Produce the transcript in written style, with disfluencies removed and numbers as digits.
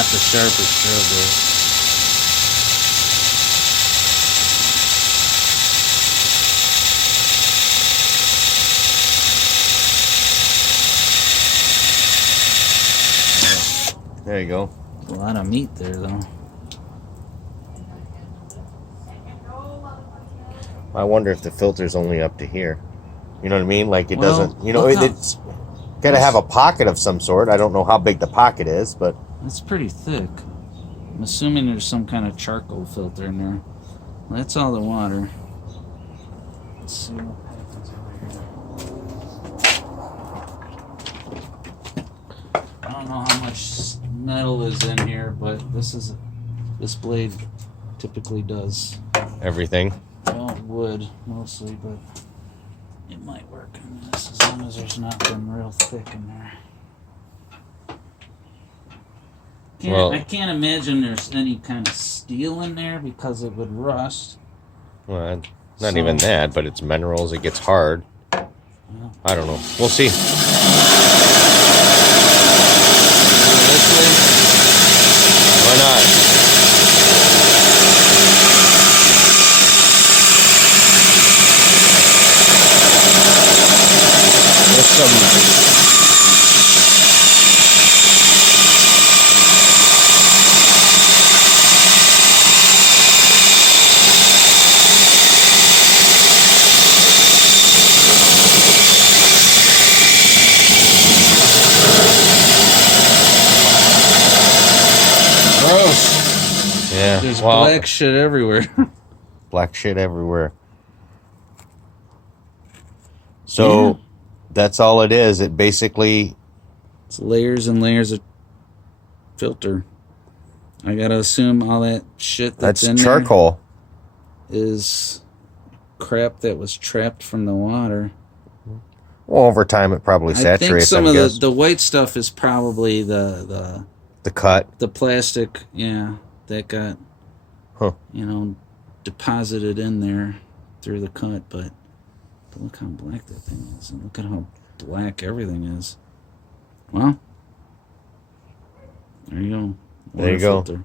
not the sharpest drill There you go. bit. A lot of meat there, though. I wonder if the filter's only up to here. You know what I mean? Like it Well, doesn't. You know, look how- it's got to have a pocket of some sort. I don't know how big the pocket is, but It's pretty thick. I'm assuming there's some kind of charcoal filter in there. Well, that's all the water. Let's see what happens over here. I don't know how much metal is in here, but this blade typically does. everything. Well, wood mostly, but it might work on this as long as there's nothing real thick in there. Well- I can't imagine there's any kind of steel in there because it would rust. Well, not So- even that, but it's minerals. It gets hard. I don't know. We'll see. This way, Why not? There's some. gross. Yeah. There's well, black shit everywhere. black shit everywhere. So Yeah. that's all it is. It basically, It's layers and layers of filter. I gotta assume all that shit that's in charcoal. there is crap that was trapped from the water. Well, over time it probably I think saturates. some I of guess. the white stuff is probably the cut. plastic, yeah, that got Huh. deposited in there through the cut. But look how black that thing is, and look at how black everything is. Well, there you go. There you go. Filter.